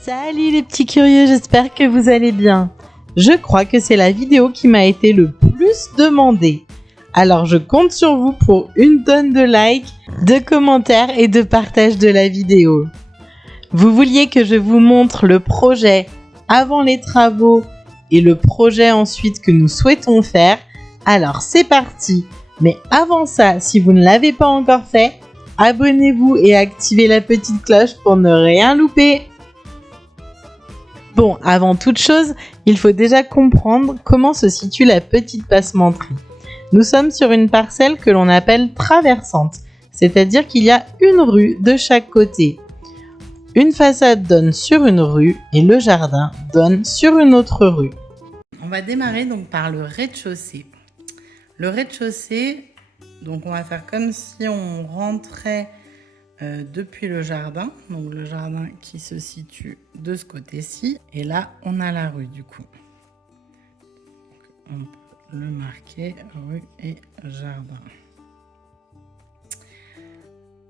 Salut les petits curieux, j'espère que vous allez bien. Je crois que c'est la vidéo qui m'a été le plus demandée. Alors je compte sur vous pour une tonne de likes, de commentaires et de partage de la vidéo. Vous vouliez que je vous montre le projet avant les travaux et le projet ensuite que nous souhaitons faire. Alors c'est parti. Mais avant ça, si vous ne l'avez pas encore fait, abonnez-vous et activez la petite cloche pour ne rien louper. Bon, avant toute chose, il faut déjà comprendre comment se situe la petite passementerie. Nous sommes sur une parcelle que l'on appelle traversante, c'est-à-dire qu'il y a une rue de chaque côté. Une façade donne sur une rue et le jardin donne sur une autre rue. On va démarrer donc par le rez-de-chaussée. Le rez-de-chaussée, donc on va faire comme si on rentrait depuis le jardin. Donc le jardin qui se situe de ce côté-ci. Et là, on a la rue du coup. Donc, on peut le marquer, rue et jardin.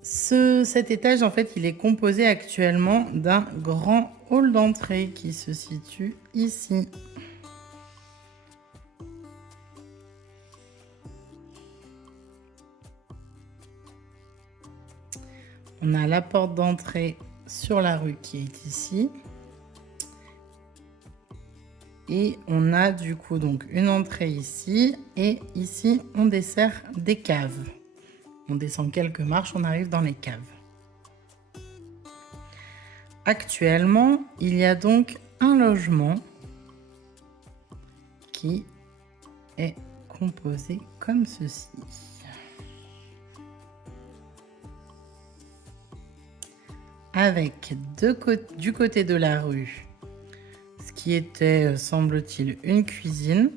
Cet étage, en fait, il est composé actuellement d'un grand hall d'entrée qui se situe ici. On a la porte d'entrée sur la rue qui est ici. Et on a du coup donc une entrée ici. Et ici, on dessert des caves. On descend quelques marches, on arrive dans les caves. Actuellement, il y a donc un logement qui est composé comme ceci. Avec du côté de la rue, ce qui était, semble-t-il, une cuisine.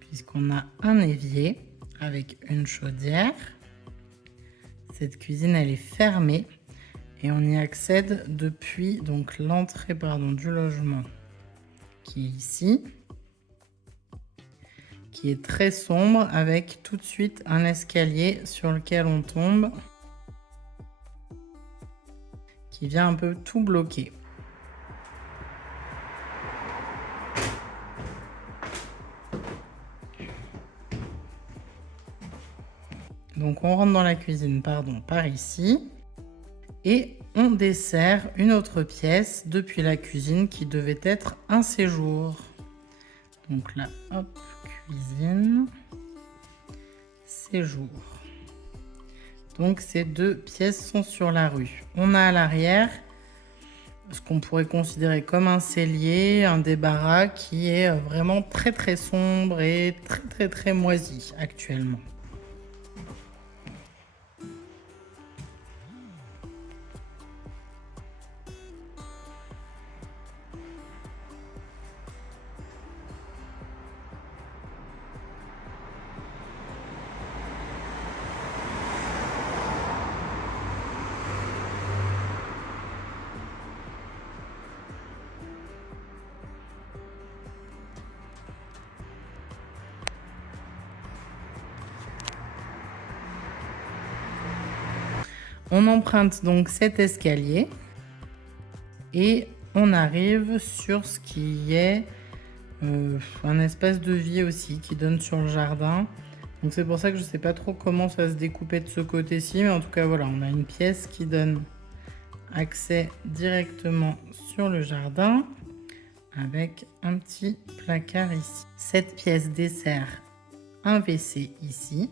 Puisqu'on a un évier avec une chaudière. Cette cuisine, elle est fermée et on y accède depuis donc l'entrée du logement qui est ici, qui est très sombre avec tout de suite un escalier sur lequel on tombe qui vient un peu tout bloquer. Donc on rentre dans la cuisine par ici et on dessert une autre pièce depuis la cuisine qui devait être un séjour. Donc là, hop, cuisine, séjour. Donc ces deux pièces sont sur la rue. On a à l'arrière ce qu'on pourrait considérer comme un cellier, un débarras qui est vraiment très très sombre et très moisi actuellement. On emprunte donc cet escalier et on arrive sur ce qui est un espace de vie aussi qui donne sur le jardin. Donc c'est pour ça que je ne sais pas trop comment ça se découpait de ce côté-ci, mais en tout cas voilà, on a une pièce qui donne accès directement sur le jardin avec un petit placard ici. Cette pièce dessert un WC ici.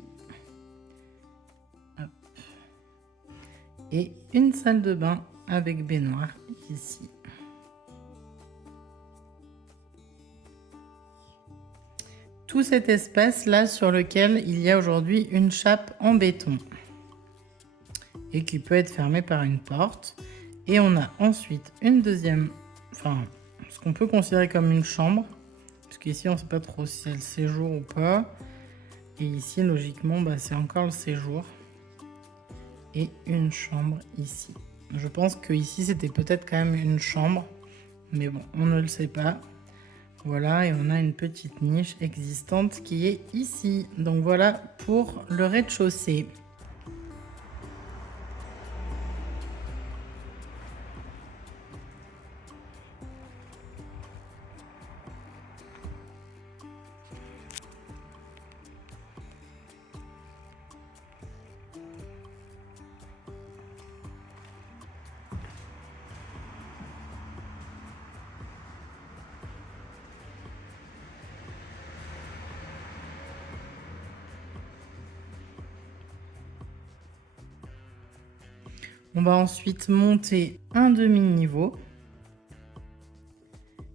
Et une salle de bain avec baignoire ici. Tout cet espace là sur lequel il y a aujourd'hui une chape en béton et qui peut être fermée par une porte. Et on a ensuite une deuxième, ce qu'on peut considérer comme une chambre, parce qu'ici on ne sait pas trop si c'est le séjour ou pas. Et ici logiquement c'est encore le séjour. Et une chambre ici. Je pense que ici c'était peut-être quand même une chambre, mais bon, on ne le sait pas. Voilà, et on a une petite niche existante qui est ici. Donc voilà pour le rez-de-chaussée. On va ensuite monter un demi-niveau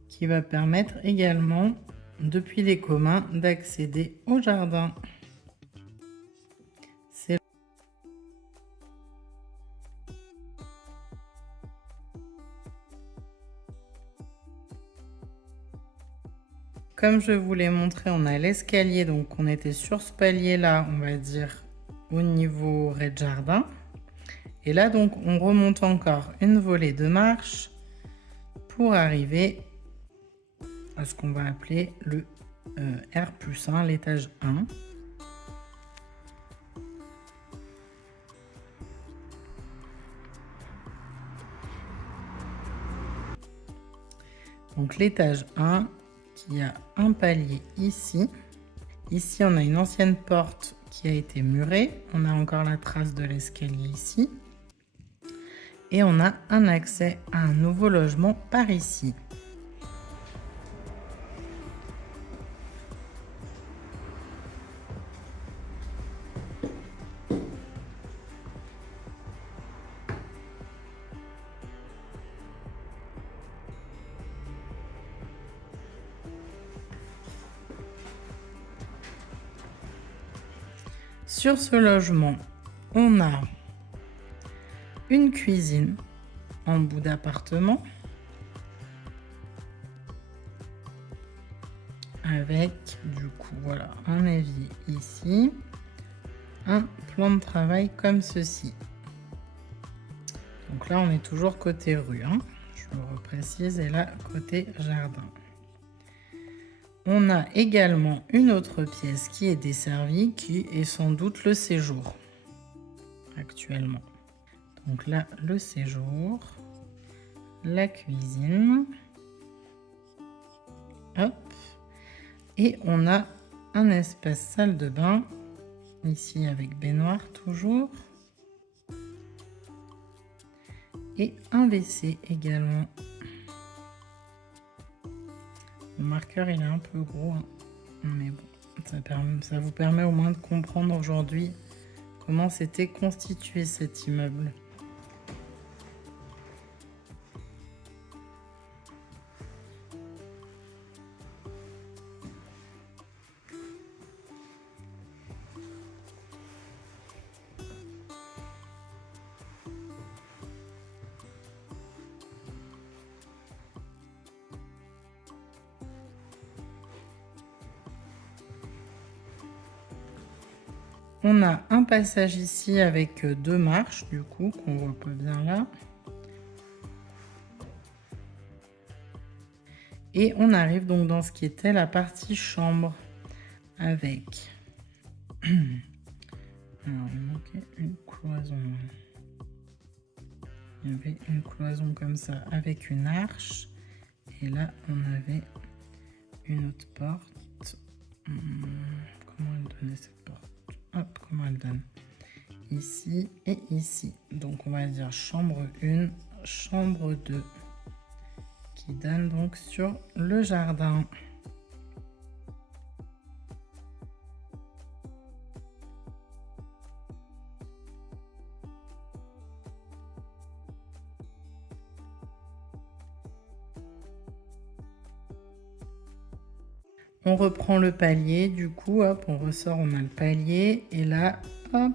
qui va permettre également, depuis les communs, d'accéder au jardin. Comme je vous l'ai montré, on a l'escalier, donc on était sur ce palier-là, on va dire, au niveau rez-de-jardin. Et là, donc, on remonte encore une volée de marches pour arriver à ce qu'on va appeler le R+1, l'étage 1. Donc l'étage 1 qui a un palier ici. Ici, on a une ancienne porte qui a été murée. On a encore la trace de l'escalier ici. Et on a un accès à un nouveau logement par ici. Sur ce logement, on a une cuisine en bout d'appartement avec du coup voilà un évier ici, un plan de travail comme ceci. Donc là on est toujours côté rue, hein, je le reprécise, et là côté jardin. On a également une autre pièce qui est desservie, qui est sans doute le séjour actuellement. Donc là, le séjour, la cuisine, hop, et on a un espace salle de bain, ici avec baignoire toujours, et un WC également. Le marqueur il est un peu gros, hein, mais bon, ça vous permet au moins de comprendre aujourd'hui comment s'était constitué cet immeuble. On a un passage ici avec deux marches, du coup, qu'on voit pas bien là. Et on arrive donc dans ce qui était la partie chambre avec... Alors, il manquait une cloison. Il y avait une cloison comme ça avec une arche. Et là, on avait une autre porte. Comment elle donnait cette porte? Hop, comment elle donne? Ici et ici. Donc, on va dire chambre 1, chambre 2. Qui donne donc sur le jardin. On reprend le palier, du coup, hop, on ressort, on a le palier. Et là, hop,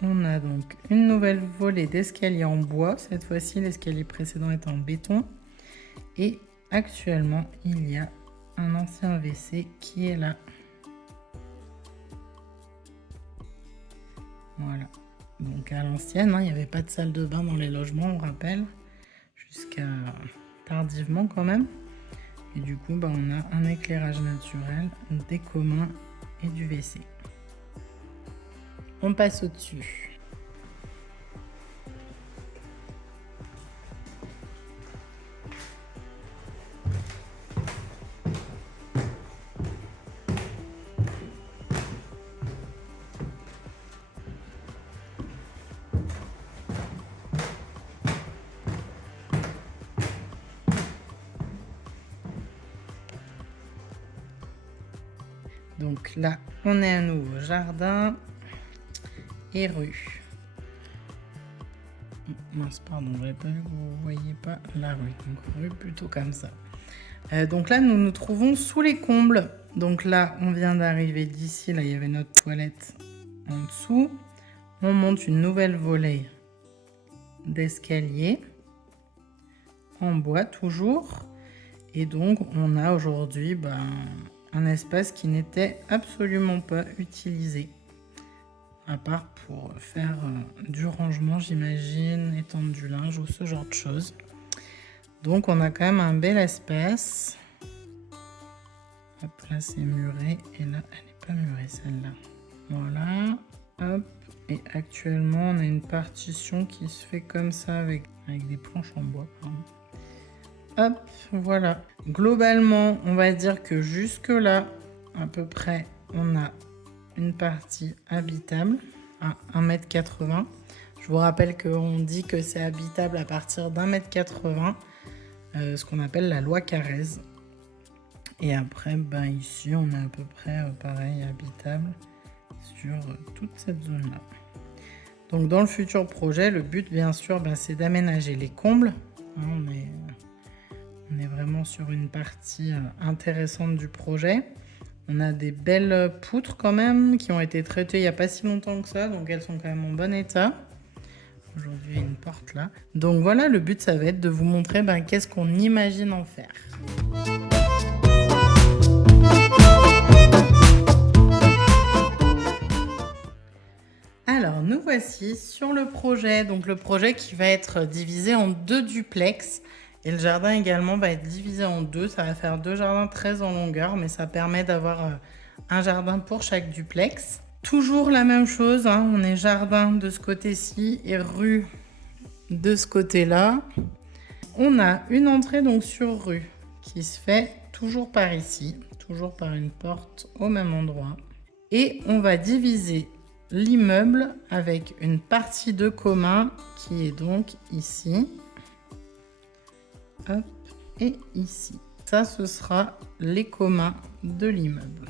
on a donc une nouvelle volée d'escalier en bois. Cette fois-ci, l'escalier précédent est en béton. Et actuellement, il y a un ancien WC qui est là. Voilà. Donc à l'ancienne, hein, il n'y avait pas de salle de bain dans les logements, on rappelle. Jusqu'à tardivement quand même. Et du coup, bah, on a un éclairage naturel, des communs et du WC. On passe au-dessus. Donc là, on est à nouveau jardin et rue. Mince, pardon, j'avais pas vu que vous voyez pas la rue. Donc rue plutôt comme ça. Donc là, nous nous trouvons sous les combles. Donc là, on vient d'arriver d'ici. Là, il y avait notre toilette en dessous. On monte une nouvelle volée d'escalier en bois toujours. Et donc, on a aujourd'hui un espace qui n'était absolument pas utilisé. À part pour faire du rangement, j'imagine, étendre du linge ou ce genre de choses. Donc, on a quand même un bel espace. Hop, là, c'est muré. Et là, elle n'est pas murée, celle-là. Voilà. Hop. Et actuellement, on a une partition qui se fait comme ça avec des planches en bois. Pardon. Hop, voilà. Globalement, on va dire que jusque là, à peu près, on a une partie habitable à 1,80 m. Je vous rappelle qu'on dit que c'est habitable à partir d'1,80 m, ce qu'on appelle la loi Carrez. Et après, ici, on est à peu près pareil, habitable sur toute cette zone-là. Donc, dans le futur projet, le but, bien sûr, c'est d'aménager les combles. On est vraiment sur une partie intéressante du projet. On a des belles poutres quand même qui ont été traitées il n'y a pas si longtemps que ça. Donc elles sont quand même en bon état. Aujourd'hui, il y a une porte là. Donc voilà, le but, ça va être de vous montrer qu'est-ce qu'on imagine en faire. Alors, nous voici sur le projet. Donc le projet qui va être divisé en 2 duplex. Et le jardin également va être divisé en 2. Ça va faire 2 jardins très en longueur, mais ça permet d'avoir un jardin pour chaque duplex. Toujours la même chose, hein, on est jardin de ce côté-ci et rue de ce côté-là. On a une entrée donc sur rue qui se fait toujours par ici, toujours par une porte au même endroit. Et on va diviser l'immeuble avec une partie de commun qui est donc ici. Hop, et ici. Ça, ce sera les communs de l'immeuble.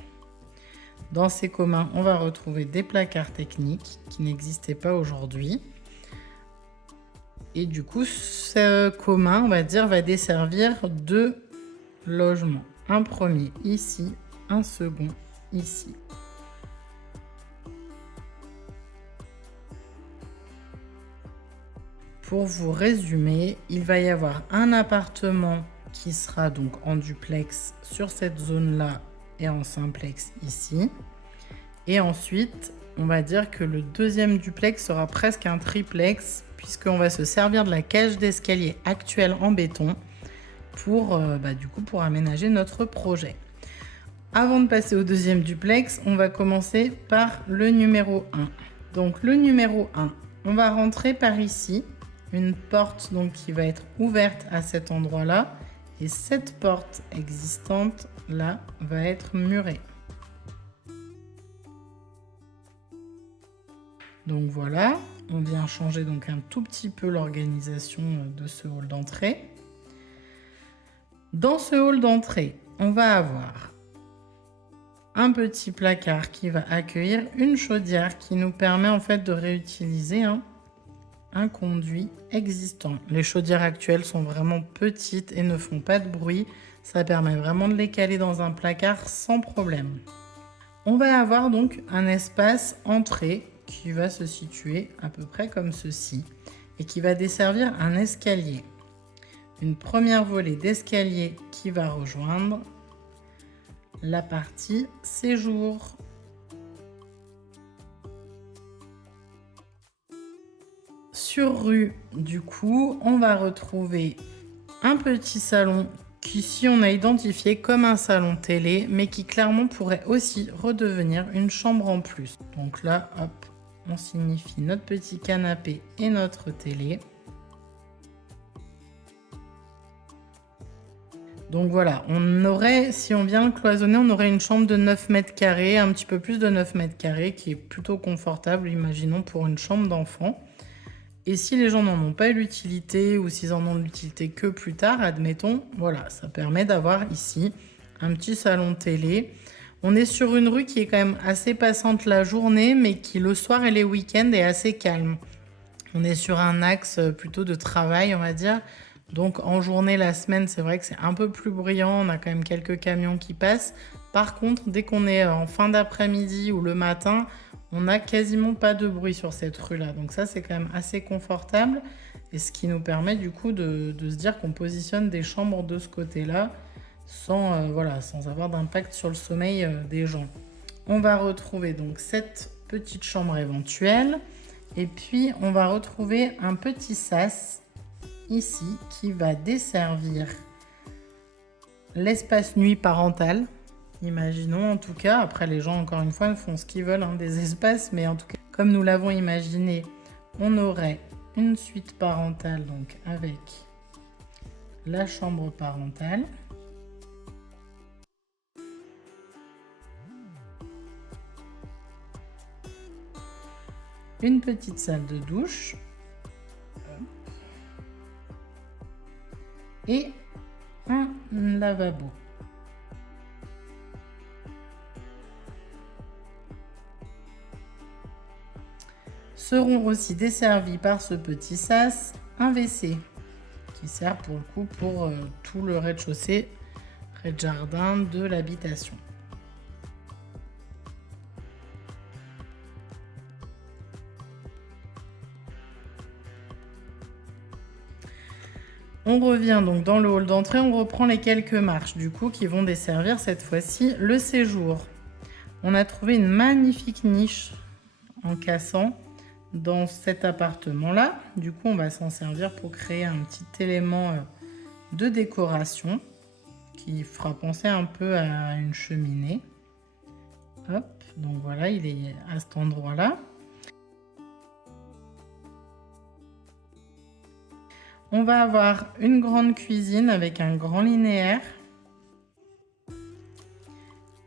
Dans ces communs, on va retrouver des placards techniques qui n'existaient pas aujourd'hui. Et du coup, ce commun, on va dire, va desservir 2 logements. Un premier ici, un second ici. Pour vous résumer, il va y avoir un appartement qui sera donc en duplex sur cette zone-là et en simplex ici. Et ensuite, on va dire que le deuxième duplex sera presque un triplex puisqu'on va se servir de la cage d'escalier actuelle en béton pour, pour aménager notre projet. Avant de passer au deuxième duplex, on va commencer par le numéro 1. Donc le numéro 1, on va rentrer par ici. Une porte donc qui va être ouverte à cet endroit-là et cette porte existante là va être murée. Donc voilà, on vient changer donc un tout petit peu l'organisation de ce hall d'entrée. Dans ce hall d'entrée, on va avoir un petit placard qui va accueillir une chaudière qui nous permet en fait de réutiliser un conduit existant. Les chaudières actuelles sont vraiment petites et ne font pas de bruit. Ça permet vraiment de les caler dans un placard sans problème. On va avoir donc un espace entrée qui va se situer à peu près comme ceci et qui va desservir un escalier. Une première volée d'escalier qui va rejoindre la partie séjour. Sur rue, du coup, on va retrouver un petit salon qu'ici on a identifié comme un salon télé, mais qui clairement pourrait aussi redevenir une chambre en plus. Donc là, hop, on signifie notre petit canapé et notre télé. Donc voilà, on aurait, si on vient cloisonner, on aurait une chambre de 9 mètres carrés, un petit peu plus de 9 mètres carrés, qui est plutôt confortable, imaginons, pour une chambre d'enfant. Et si les gens n'en ont pas l'utilité, ou s'ils en ont l'utilité que plus tard, admettons, voilà, ça permet d'avoir ici un petit salon télé. On est sur une rue qui est quand même assez passante la journée, mais qui le soir et les week-ends est assez calme. On est sur un axe plutôt de travail, on va dire. Donc en journée, la semaine, c'est vrai que c'est un peu plus bruyant, on a quand même quelques camions qui passent. Par contre, dès qu'on est en fin d'après-midi ou le matin, on n'a quasiment pas de bruit sur cette rue-là. Donc ça, c'est quand même assez confortable. Et ce qui nous permet du coup de se dire qu'on positionne des chambres de ce côté-là sans, voilà, sans avoir d'impact sur le sommeil des gens. On va retrouver donc cette petite chambre éventuelle. Et puis, on va retrouver un petit sas ici qui va desservir l'espace nuit parental. Imaginons en tout cas, après les gens encore une fois font ce qu'ils veulent hein, des espaces, mais en tout cas comme nous l'avons imaginé, on aurait une suite parentale donc avec la chambre parentale. Une petite salle de douche. Et un lavabo. Seront aussi desservis par ce petit sas un WC qui sert pour le coup pour tout le rez-de-chaussée, rez-de-jardin de l'habitation. On revient donc dans le hall d'entrée, on reprend les quelques marches du coup qui vont desservir cette fois-ci le séjour. On a trouvé une magnifique niche en cassant dans cet appartement-là. Du coup, on va s'en servir pour créer un petit élément de décoration qui fera penser un peu à une cheminée. Hop, donc voilà, il est à cet endroit-là. On va avoir une grande cuisine avec un grand linéaire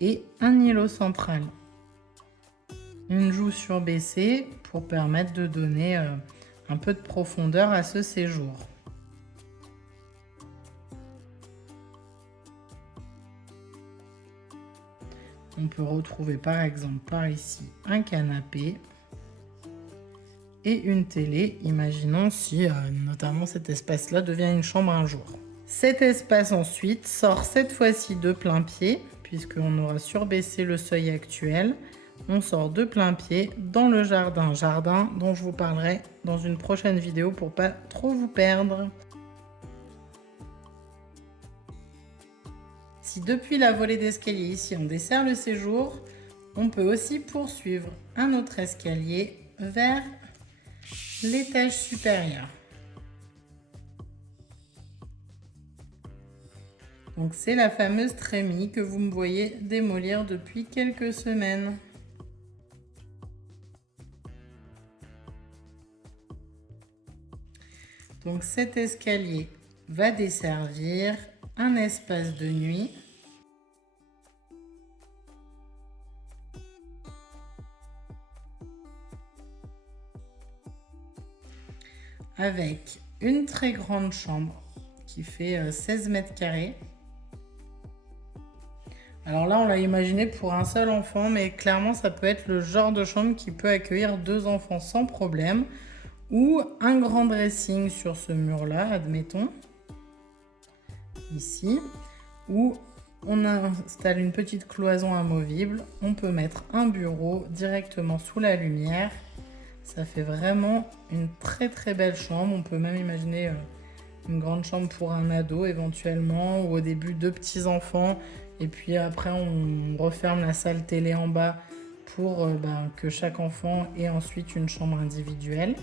et un îlot central. Une joue surbaissée pour permettre de donner un peu de profondeur à ce séjour. On peut retrouver par exemple par ici un canapé et une télé. Imaginons si notamment cet espace-là devient une chambre un jour. Cet espace ensuite sort cette fois-ci de plein pied, puisqu'on aura surbaissé le seuil actuel. On sort de plein pied dans le jardin. Jardin dont je vous parlerai dans une prochaine vidéo pour pas trop vous perdre. Si depuis la volée d'escalier ici on dessert le séjour, on peut aussi poursuivre un autre escalier vers l'étage supérieur. Donc c'est la fameuse trémie que vous me voyez démolir depuis quelques semaines. Donc cet escalier va desservir un espace de nuit. Avec une très grande chambre qui fait 16 mètres carrés. Alors là, on l'a imaginé pour un seul enfant, mais clairement, ça peut être le genre de chambre qui peut accueillir 2 enfants sans problème. Ou un grand dressing sur ce mur-là, admettons. Ici. Où on installe une petite cloison amovible. On peut mettre un bureau directement sous la lumière. Ça fait vraiment une très très belle chambre. On peut même imaginer une grande chambre pour un ado éventuellement, ou au début 2 petits enfants. Et puis après on referme la salle télé en bas pour que chaque enfant ait ensuite une chambre individuelle.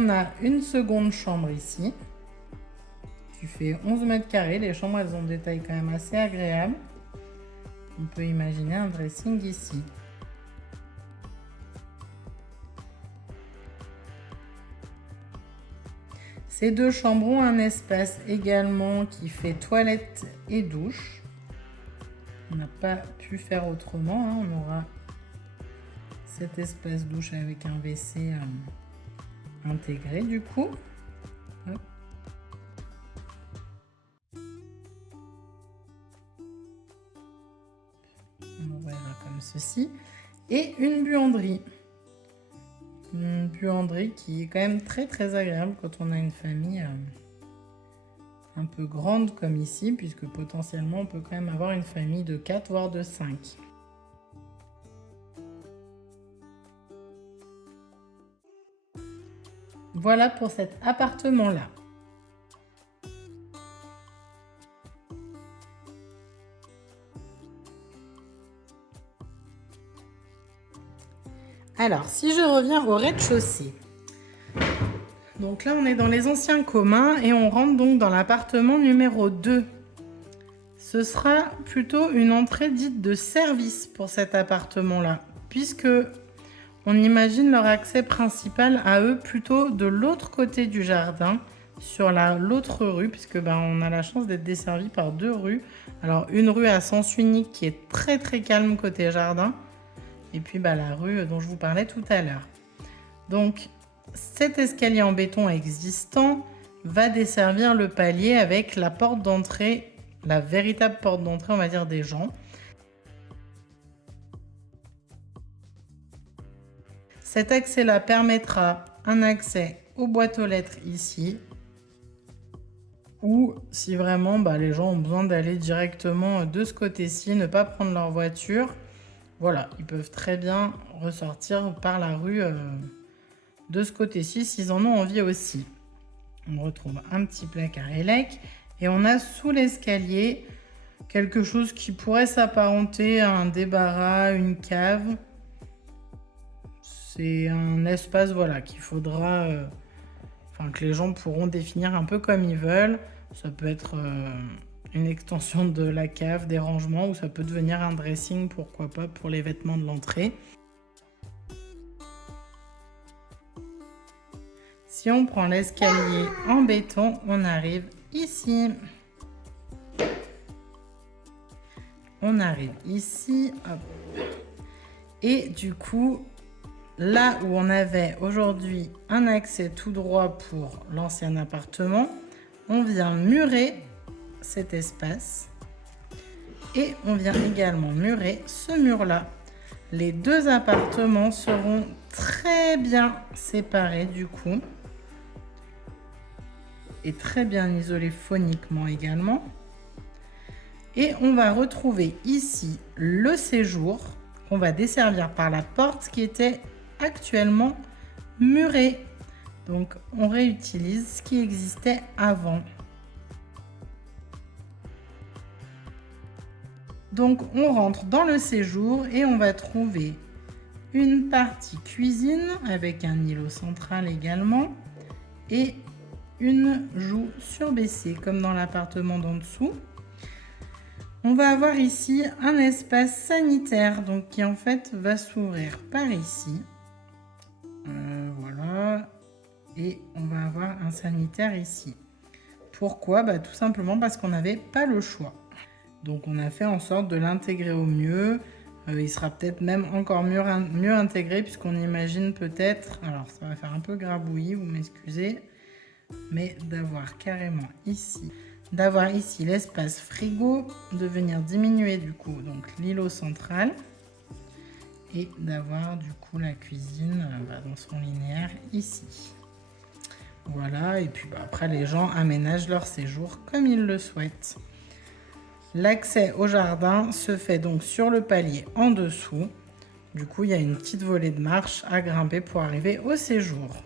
On a une seconde chambre ici, qui fait 11 mètres carrés. Les chambres, elles ont des tailles quand même assez agréables. On peut imaginer un dressing ici. Ces deux chambres ont un espace également qui fait toilette et douche. On n'a pas pu faire autrement, hein. On aura cet espace douche avec un WC intégré du coup. Hop. On ouvrira comme ceci. Et une buanderie. Une buanderie qui est quand même très agréable quand on a une famille un peu grande comme ici, puisque potentiellement on peut quand même avoir une famille de 4 voire de 5. Voilà pour cet appartement-là. Alors, si je reviens au rez-de-chaussée. Donc là, on est dans les anciens communs et on rentre donc dans l'appartement numéro 2. Ce sera plutôt une entrée dite de service pour cet appartement-là, puisque on imagine leur accès principal à eux plutôt de l'autre côté du jardin, sur l'autre rue, puisque on a la chance d'être desservi par 2 rues. Alors une rue à sens unique qui est très calme côté jardin, et puis la rue dont je vous parlais tout à l'heure. Donc cet escalier en béton existant va desservir le palier avec la porte d'entrée, la véritable porte d'entrée, on va dire, des gens. Cet accès-là permettra un accès aux boîtes aux lettres ici, ou si vraiment les gens ont besoin d'aller directement de ce côté-ci, ne pas prendre leur voiture, voilà, ils peuvent très bien ressortir par la rue de ce côté-ci s'ils en ont envie aussi. On retrouve un petit placard élec et on a sous l'escalier quelque chose qui pourrait s'apparenter à un débarras, une cave. C'est un espace qu'il faudra, que les gens pourront définir un peu comme ils veulent. Ça peut être une extension de la cave, des rangements, ou ça peut devenir un dressing, pourquoi pas, pour les vêtements de l'entrée. Si on prend l'escalier en béton, on arrive ici. On arrive ici, hop. Et du coup, là où on avait aujourd'hui un accès tout droit pour l'ancien appartement, on vient murer cet espace et on vient également murer ce mur-là. Les deux appartements seront très bien séparés du coup et très bien isolés phoniquement également. Et on va retrouver ici le séjour qu'on va desservir par la porte qui était actuellement murée. Donc on réutilise ce qui existait avant. Donc on rentre dans le séjour et on va trouver une partie cuisine avec un îlot central également et une joue surbaissée comme dans l'appartement d'en dessous. On va avoir ici un espace sanitaire donc qui en fait va s'ouvrir par ici. Voilà. Et on va avoir un sanitaire ici. Pourquoi? Tout simplement parce qu'on n'avait pas le choix. Donc on a fait en sorte de l'intégrer au mieux. Il sera peut-être même encore mieux intégré puisqu'on imagine peut-être, alors ça va faire un peu grabouillis, vous m'excusez, mais d'avoir carrément ici, l'espace frigo, de venir diminuer du coup donc l'îlot central et d'avoir du coup la cuisine dans son linéaire ici. Voilà, et puis après les gens aménagent leur séjour comme ils le souhaitent. L'accès au jardin se fait donc sur le palier en dessous. Du coup, il y a une petite volée de marche à grimper pour arriver au séjour.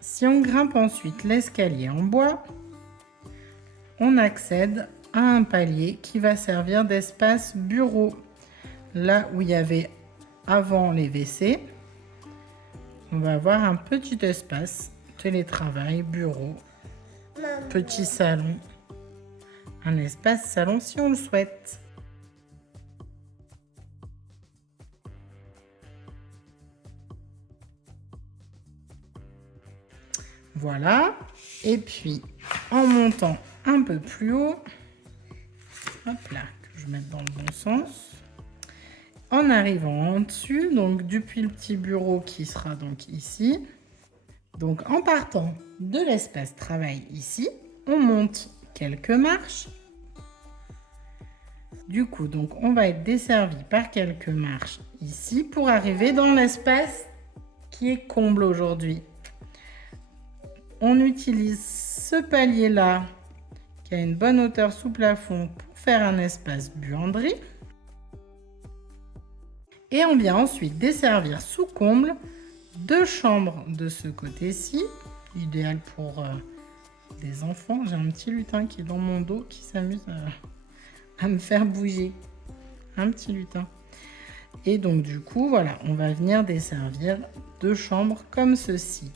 Si on grimpe ensuite l'escalier en bois, on accède à un palier qui va servir d'espace bureau. Là où il y avait avant les WC, on va avoir un petit espace télétravail, bureau, petit salon, un espace salon si on le souhaite. Voilà, et puis en montant un peu plus haut, hop là, que je mette dans le bon sens, en arrivant en dessus, donc depuis le petit bureau qui sera donc ici, donc en partant de l'espace travail ici, on monte quelques marches. Du coup, donc on va être desservi par quelques marches ici pour arriver dans l'espace qui est comble aujourd'hui. On utilise ce palier-là qui a une bonne hauteur sous plafond pour faire un espace buanderie. Et on vient ensuite desservir sous comble 2 chambres de ce côté-ci, idéal pour des enfants. J'ai un petit lutin qui est dans mon dos qui s'amuse à me faire bouger. Un petit lutin. Et donc du coup, voilà, on va venir desservir 2 chambres comme ceci.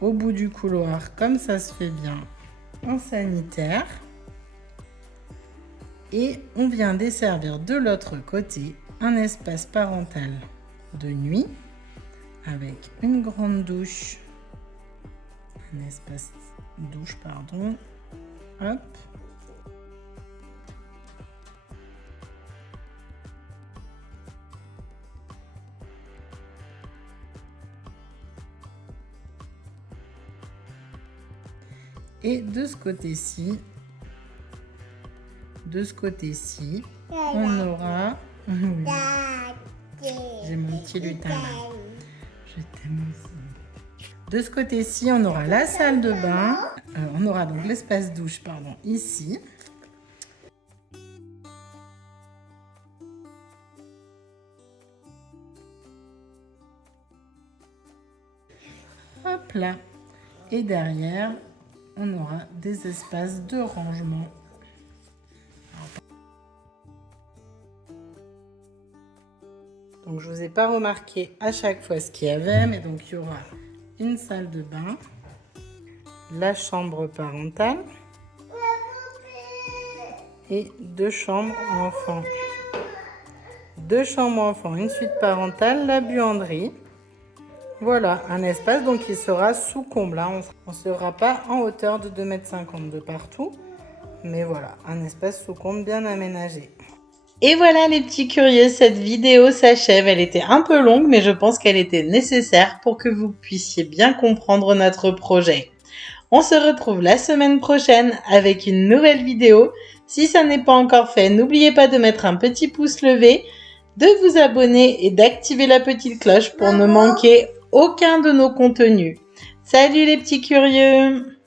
Au bout du couloir, comme ça se fait bien, en sanitaire. Et on vient desservir de l'autre côté un espace parental de nuit avec une grande douche. Un espace douche, pardon. Hop. Et de ce côté-ci, on aura... J'ai mon petit lutin là. Je t'aime aussi. De ce côté-ci, on aura la salle de bain. On aura donc l'espace douche, pardon, ici. Hop là. Et derrière, on aura des espaces de rangement. Donc, je ne vous ai pas remarqué à chaque fois ce qu'il y avait, mais donc il y aura une salle de bain, la chambre parentale et 2 chambres enfants. 2 chambres enfants, une suite parentale, la buanderie. Voilà, un espace donc qui sera sous comble. Hein. On ne sera pas en hauteur de 2,50 m de partout. Mais voilà, un espace sous comble bien aménagé. Et voilà les petits curieux, cette vidéo s'achève. Elle était un peu longue, mais je pense qu'elle était nécessaire pour que vous puissiez bien comprendre notre projet. On se retrouve la semaine prochaine avec une nouvelle vidéo. Si ça n'est pas encore fait, n'oubliez pas de mettre un petit pouce levé, de vous abonner et d'activer la petite cloche pour ne manquer aucun de nos contenus. Salut les petits curieux!